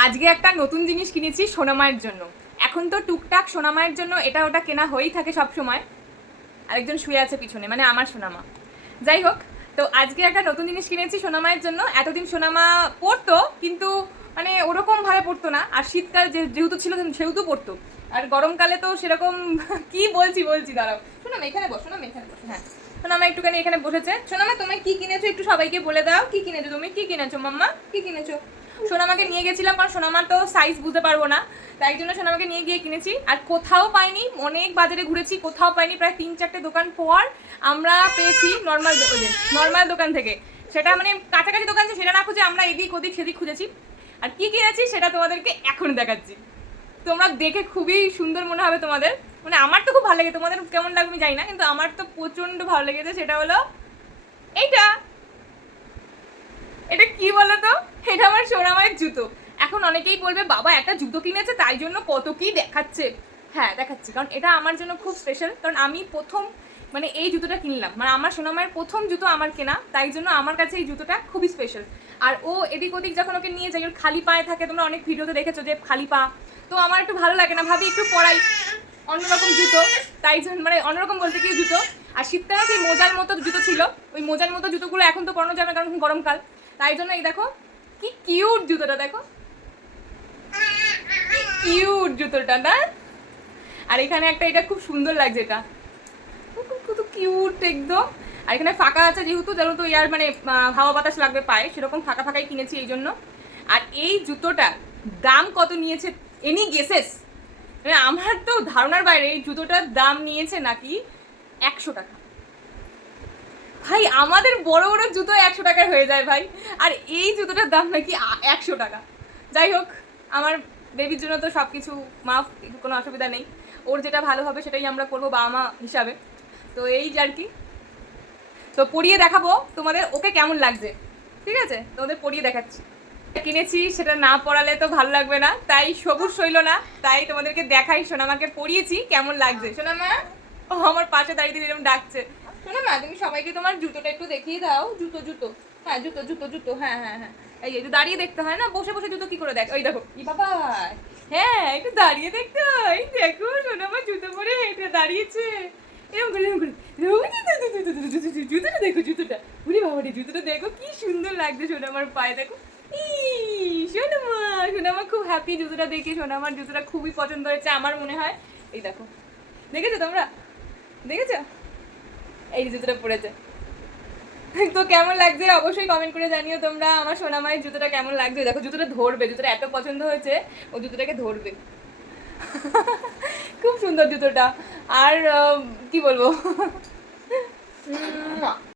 আজকে একটা নতুন জিনিস কিনেছি সোনামায়ের জন্য। এখন তো টুকটাক সোনামায়ের জন্য এটা ওটা কেনা হয়েই থাকে সব সময়। আরেকজন শুয়ে আছে পিছনে মানে আমার সোনামা যাই হোক, তো আজকে একটা নতুন জিনিস কিনেছি সোনামায়ের জন্য। এতদিন সোনামা পড়তো কিন্তু মানে ওরকম ভাবে পড়তো না। আর শীতকাল যেহেতু ছিল, সেহেতু পড়তো আর গরমকালে তো সেরকম কি বলছি বলছি, দাঁড়াও। শোনাম এখানে বসো না এখানে বসো হ্যাঁ। সোনামা একটুখানি এখানে বসেছে। সোনামা তুমি কি কিনেছো একটু সবাইকে বলে দাও। কি কিনেছো তুমি? কি কিনেছো মাম্মা? কি কিনেছো? সোনামাকে নিয়ে গেছিলাম, কারণ সোনামা তো সাইজ বুঝতে পারব না। তাই জন্য সোনামাকে নিয়ে গিয়ে কিনেছি। আর কোথাও পাইনি, অনেক বাজারে ঘুরেছি, কোথাও পাইনি, প্রায় তিন চারটে দোকান পর আমরা পেয়েছি নর্মাল নর্মাল দোকান থেকে। সেটা মানে কাছাকাছি দোকান সেটা না খুঁজে আমরা এদিক ওদিক সেদিক খুঁজেছি। আর কি কিনেছি সেটা তোমাদেরকে এখন দেখাচ্ছি। তোমরা দেখে খুবই সুন্দর মনে হবে তোমাদের। মানে আমার তো খুব ভালো লাগে তোমাদের কেমন লাগবে আমি জানি না, কিন্তু আমার তো প্রচণ্ড ভালো লেগেছে, সেটা হলো এইটা। এটা কি বলো তো এটা আমার সোনামায়ের জুতো। এখন অনেকেই বলবে, বাবা, একটা জুতো কিনেছে, তাই জন্য কত কি দেখাচ্ছে? হ্যাঁ দেখাচ্ছে। কারণ এটা আমার জন্য খুব স্পেশাল কারণ আমি প্রথম মানে এই জুতোটা কিনলাম। মানে আমার সোনামায়ের প্রথম জুতো আমার কেনা, তাই জন্য আমার কাছে এই জুতোটা খুবই স্পেশাল আর ও এদিক ওদিক যখন ওকে নিয়ে যাই ওর খালি পায়ে থাকে, তোমরা অনেক ভিডিওতে দেখেছ যে খালি পা। তো আমার একটু ভালো লাগে না, ভাবি একটু পরাই। অন্যরকম জুতো। তাই জন্য মানে অন্যরকম বলতে কি জুতো? আর শীতকালে সেই মোজার মতো জুতো ছিল, ওই মোজার মতো জুতোগুলো এখন তো পরানো যাবে না, কারণ গরমকাল। তাই জন্য এই দেখো, কি কিউট জুতোটা, দেখো। কিউট জুতোটা না আর এখানে একটা, এটা খুব সুন্দর লাগছে এটা। কত কিউট একদম। আর এখানে ফাঁকা আছে যেহেতু যেহেতু ইয়ার মানে হাওয়া বাতাস লাগবে পায়ে, সেরকম ফাঁকা ফাঁকাই কিনেছি এই জন্য। আর এই জুতোটা দাম কত নিয়েছে এনি গেসেস মানে আমার তো ধারণার বাইরে এই জুতোটার দাম নিয়েছে নাকি একশো টাকা। ভাই আমাদের বড় বড় জুতো একশো টাকায় হয়ে যায় ভাই। আর এই জুতোটার দাম নাকি একশো টাকা। যাই হোক আমার বেবির জন্য তো সব কিছু মাফ কোনো অসুবিধা নেই। ওর যেটা ভালো হবে সেটাই আমরা করব বাবা মা হিসাবে। তো এই যে আর কি। তো পরিয়ে দেখাবো তোমাদের ওকে কেমন লাগছে। ঠিক আছে? তোমাদের পরিয়ে দেখাচ্ছি। কিনেছি সেটা না পড়ালে তো ভালো লাগবে না। তাই সবুজ শৈল না। তাই তোমাদেরকে দেখাই সোনামাকে পরিয়েছি কেমন লাগছে। সোনামা? ও আমার পাশে দাঁড়িয়ে দিয়ে এরকম ডাকছে। সোনামা তুমি সবাইকে তোমার জুতোটা একটু দেখিয়ে দাও। জুতো জুতো। হ্যাঁ জুতো জুতো জুতো। হ্যাঁ হ্যাঁ হ্যাঁ। এই একটু দাঁড়িয়ে দেখতে হয় না? বসে বসে জুতো কি করে দেখ? ওই দেখো। ই বাবা। হ্যাঁ একটু দাঁড়িয়ে দেখতে হয়। দেখো সোনামা জুতো পরে হেঁটে দাঁড়িয়েছে। জুতোটা দেখো, জুতোটা। বাবা জুতোটা দেখো, কি সুন্দর লাগছে সোনামার পায়ে দেখো। খুব হ্যাপি জুতোটা জুতোটা খুবই পছন্দ হয়েছে, আমার মনে হয়। এই দেখো। দেখেছ তোমরা? দেখেছ? এই জুতোটা পরেছে তো কেমন লাগছে অবশ্যই কমেন্ট করে জানিও তোমরা। আমার সোনামায়ের জুতোটা কেমন লাগছে? দেখো, জুতোটা ধরবে, জুতোটা এত পছন্দ হয়েছে, ও জুতোটাকে ধরবে। খুব সুন্দর জুতোটা। আর কি বলব?